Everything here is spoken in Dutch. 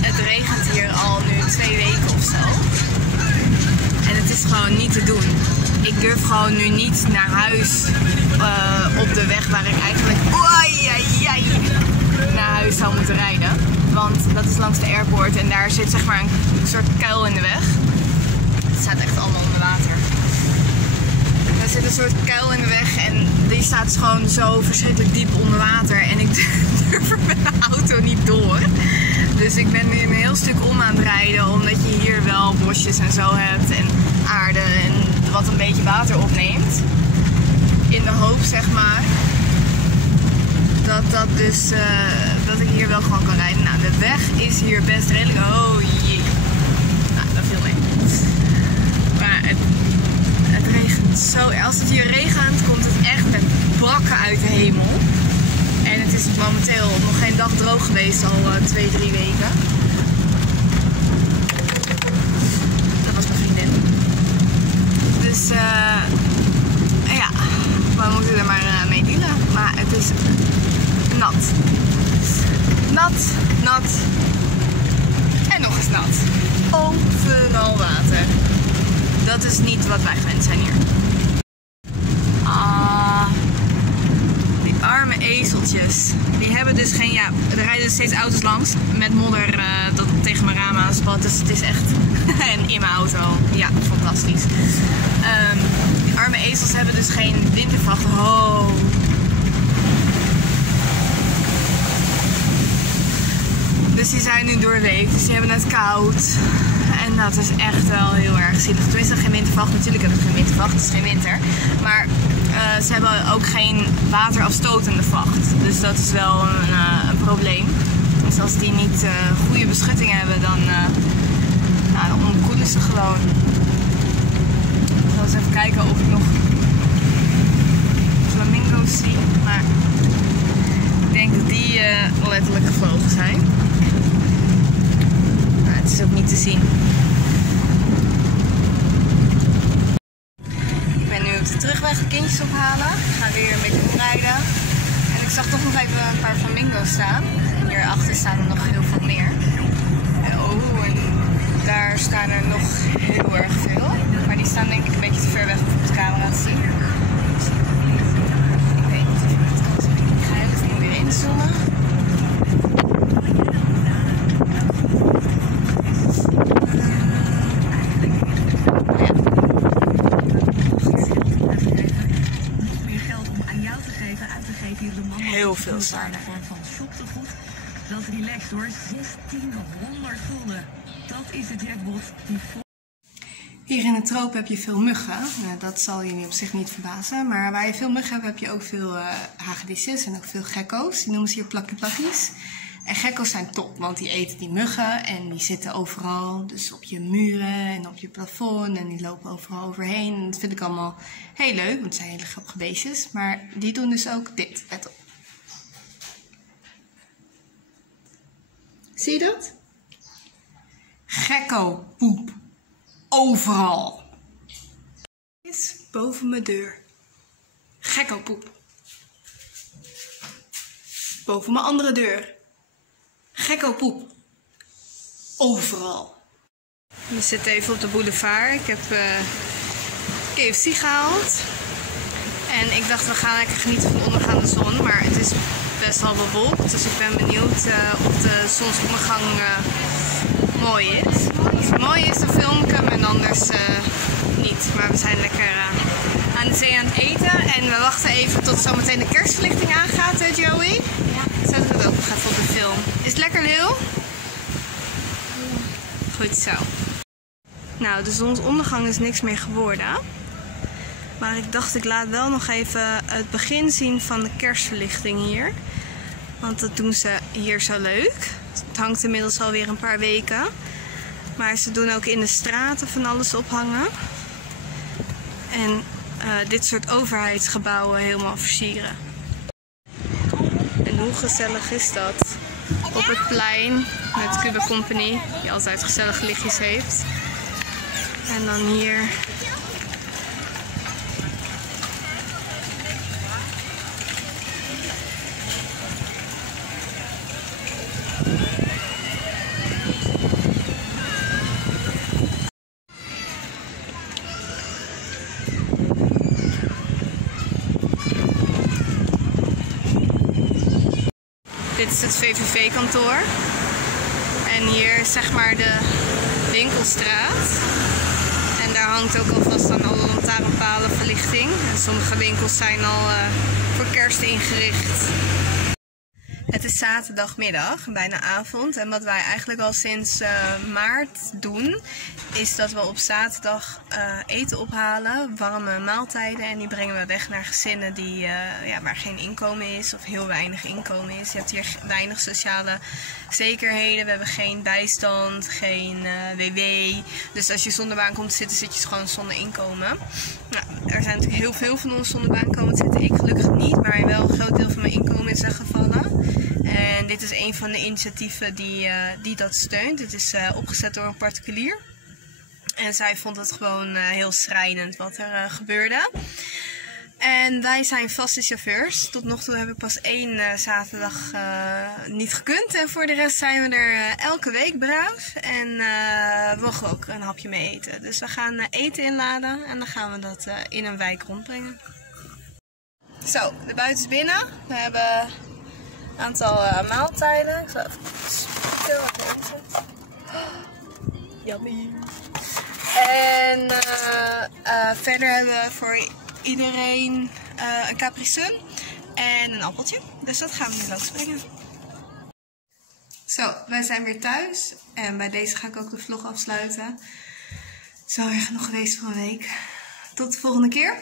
Het regent hier al nu 2 weken of zo. En het is gewoon niet te doen. Ik durf gewoon nu niet naar huis op de weg waar ik eigenlijk naar huis zou moeten rijden. Want dat is langs de airport en daar zit zeg maar een soort kuil in de weg. Het staat echt allemaal onder water. Er zit een soort kuil in de weg en die staat dus gewoon zo verschrikkelijk diep onder water. En ik durf er met de auto niet door. Dus ik ben nu een heel stuk om aan het rijden, omdat je hier wel bosjes en zo hebt en aarde en wat een beetje water opneemt. In de hoop zeg maar dat ik hier wel gewoon kan rijden. Nou, de weg is hier best redelijk. Oh jee. Nou, dat viel mee. Maar het regent zo. Als het hier regent, komt het echt met bakken uit de hemel. En het is momenteel nog geen dag droog geweest, al 2-3 weken. Dat was mijn vriendin. Dus ja, we moeten er maar mee dealen. Maar het is nat. Nat. En nog eens nat. Overal water. Dat is niet wat wij gewend zijn hier. Die arme ezeltjes. Die hebben dus geen, ja, er rijden steeds auto's langs met modder dat tegen mijn raam aanspat. Dus het is echt, en in mijn auto. Ja, fantastisch. Die arme ezels hebben dus geen wintervacht. Oh. Dus die zijn nu doorweekt, dus die hebben het koud. En dat is echt wel heel erg zielig. Tenminste, geen wintervacht. Natuurlijk hebben ze geen wintervacht, het is geen winter. Maar ze hebben ook geen waterafstotende vacht. Dus dat is wel een probleem. Dus als die niet goede beschutting hebben, dan ontkoelen ze gewoon. Ik zal eens even kijken of ik nog flamingo's zie. Maar ik denk dat die letterlijk gevlogen zijn. Maar het is ook niet te zien. Ik ben nu op de terugweg de kindjes ophalen. Ik ga weer een beetje omrijden. En ik zag toch nog even een paar flamingo's staan. Hierachter staan er nog heel veel meer. Oh, en daar staan er nog heel erg veel. Maar die staan denk ik een beetje te ver weg om op de camera te zien. Ik weet niet of je het kan zien. Ik ga even weer inzoomen. Heel veel staan er. Dat is relaxed hoor. 1600 gulden. Dat is de jackpot die Hier in de troop heb je veel muggen. Dat zal jullie op zich niet verbazen. Maar waar je veel muggen hebt, heb je ook veel hagedisjes en ook veel gekko's. Die noemen ze hier plakkie-plakkies. En gekko's zijn top, want die eten die muggen en die zitten overal. Dus op je muren en op je plafond en die lopen overal overheen. En dat vind ik allemaal heel leuk, want het zijn hele grappige beestjes. Maar die doen dus ook dit. Let op. Zie je dat? Gekko-poep. Overal. Is boven mijn deur. Gekko-poep. Boven mijn andere deur. Gekko-poep. Overal. We zitten even op de boulevard. Ik heb KFC gehaald. En ik dacht, we gaan lekker genieten van de ondergaande zon. Maar het is best wel bewolkt. Dus ik ben benieuwd of de zonsondergang mooi is. Als het mooi is, dan film ik hem en anders niet. Maar we zijn lekker aan de zee aan het eten. En we wachten even tot zometeen de kerstverlichting aangaat, hè Joey? Ja. Zet ik het ook nog even op de film. Is het lekker, Lil? Goed zo. Nou, de zonsondergang is niks meer geworden. Maar ik dacht, ik laat wel nog even het begin zien van de kerstverlichting hier. Want dat doen ze hier zo leuk. Het hangt inmiddels alweer een paar weken. Maar ze doen ook in de straten van alles ophangen. En dit soort overheidsgebouwen helemaal versieren. En hoe gezellig is dat? Op het plein met Cuba Company, die altijd gezellige lichtjes heeft. En dan hier... Dit is het VVV-kantoor. En hier is zeg maar de winkelstraat. En daar hangt ook alvast aan alle lantaarnpalen verlichting. En sommige winkels zijn al voor kerst ingericht. Het is zaterdagmiddag, bijna avond. En wat wij eigenlijk al sinds maart doen, is dat we op zaterdag eten ophalen, warme maaltijden. En die brengen we weg naar gezinnen waar geen inkomen is of heel weinig inkomen is. Je hebt hier weinig sociale zekerheden. We hebben geen bijstand, geen WW. Dus als je zonder baan komt te zitten, zit je gewoon zonder inkomen. Nou, er zijn natuurlijk heel veel van ons zonder baan komen te zitten. Ik gelukkig niet, maar wel een groot deel van mijn inkomen is weggevallen. En dit is een van de initiatieven die dat steunt. Het is opgezet door een particulier. En zij vond het gewoon heel schrijnend wat er gebeurde. En wij zijn vaste chauffeurs. Tot nog toe heb ik pas 1 zaterdag niet gekund. En voor de rest zijn we er elke week braaf. En mogen we ook een hapje mee eten. Dus we gaan eten inladen en dan gaan we dat in een wijk rondbrengen. Zo, de buiten is binnen. We hebben een aantal maaltijden. Ik zal even stil eten. Yummy. En verder hebben we voor iedereen een Capri Sun en een appeltje. Dus dat gaan we nu losbrengen. Zo, wij zijn weer thuis. En bij deze ga ik ook de vlog afsluiten. Het is wel weer genoeg geweest voor een week. Tot de volgende keer.